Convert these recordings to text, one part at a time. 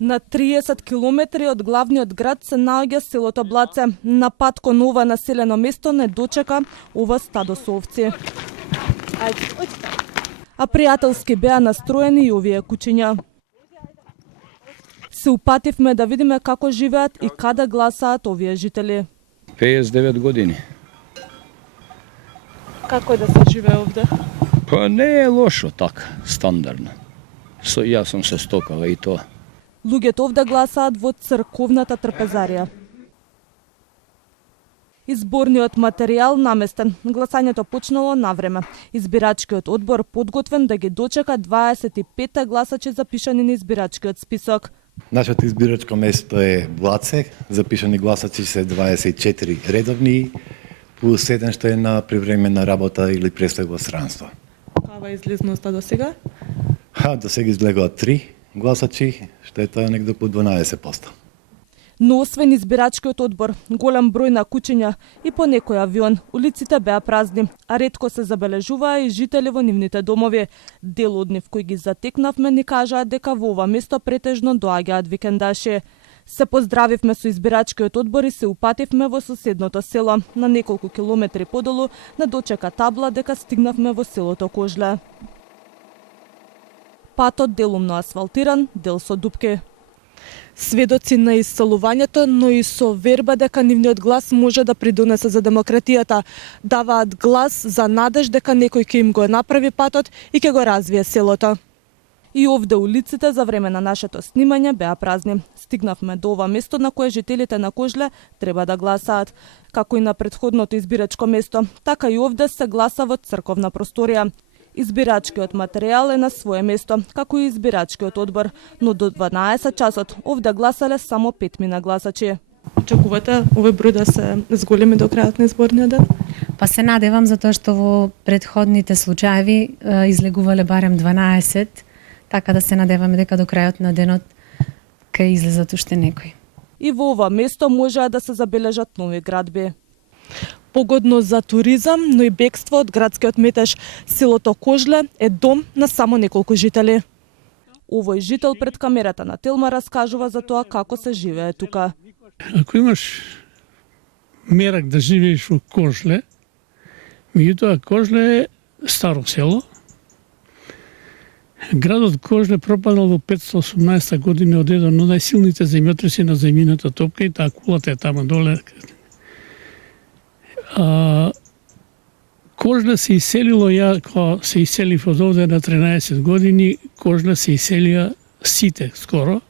На 30 километри од главниот град се наоѓа селото Блаце. На пат кон ова населено место не дочека ова стадо со овци. А пријателски беа настроени и овие кучиња. Се упативме да видиме како живеат и каде гласаат овие жители. 59 години. Како е да се живее овде? Па не е лошо така, стандардно. Јас сум со стокава и тоа. Луѓето овде гласаат во црковната трпезарија. Изборниот материјал наместен. Гласањето почнало на време. Избирачкиот одбор подготвен да ги дочека 25 гласачи запишани на избирачкиот список. Нашето избирачко место е Блаце. Запишани гласачи се 24 редовни, плюс 7 што е на привременна работа или престој странство. Кава излезноста до сега? До сега излегоа 3 гласачи, што е тоа негде по 12%. Но освен избирачкиот одбор, голем број на кучиња и по некој авион, улиците беа празни, а ретко се забележуваа и жители во нивните домови. Дел од нив кои ги затекнавме ни кажаат дека во ова место претежно доаѓаат викендаши. Се поздравивме со избирачкиот одбор и се упативме во соседното село. На неколку километри подолу на дочека табла дека стигнавме во селото Кожле. Патот делумно асфалтиран, дел со дупки. Сведоци на исцелувањето, но и со верба дека нивниот глас може да придонесе за демократијата. Даваат глас за надеж дека некој ќе им го направи патот и ќе го развие селото. И овде улиците за време на нашето снимање беа празни. Стигнавме до ова место на кое жителите на Кожле треба да гласаат. Како и на претходното избирачко место, така и овде се гласа во црковна просторија. Избирачкиот материјал е на свое место, како и избирачкиот одбор, но до 12 часот овде гласале само 5 гласачи. Очекувате овој број да се зголеми до крајот на изборниот ден? Па се надевам, затоа што во претходните случаеви излегувале барем 12, така да се надеваме дека до крајот на денот ќе излезат уште некои. И во ова место можеа да се забележат нови градби. Погодно за туризам, но и бегство од градскиот метеж. Селото Кожле е дом на само неколку жители. Овој жител пред камерата на Телма раскажува за тоа како се живее тука. Ако имаш мерак да живееш во Кожле, меѓутоа Кожле е старо село. Градот Кожле пропаднал во 518 година од еден од најсилните земјотреси на земјината топка и таа кулата е таму доле. Кожле се иселило, кога се иселив од овде на 13 години, Кожле се иселија сите скоро.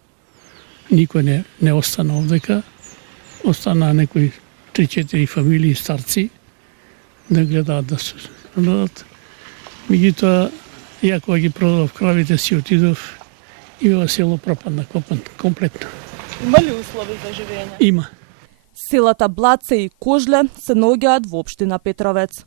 Никој не остана овдека. Остана некои 3-4 фамилии старци да гледаат да се продадат. Меѓутоа, ја кога ги продав кравите си отидов и ова село пропадна комплетно. Има ли услови за живење? Има. Селата Блаце и Кожле се наоѓаат во општина Петровец.